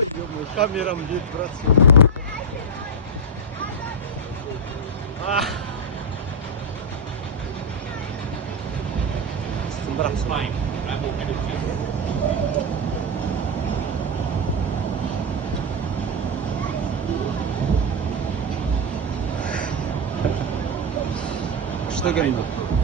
Ой, ё-моё, камера бьет в рацию. It's fine. I'm okay with you. Что говорит?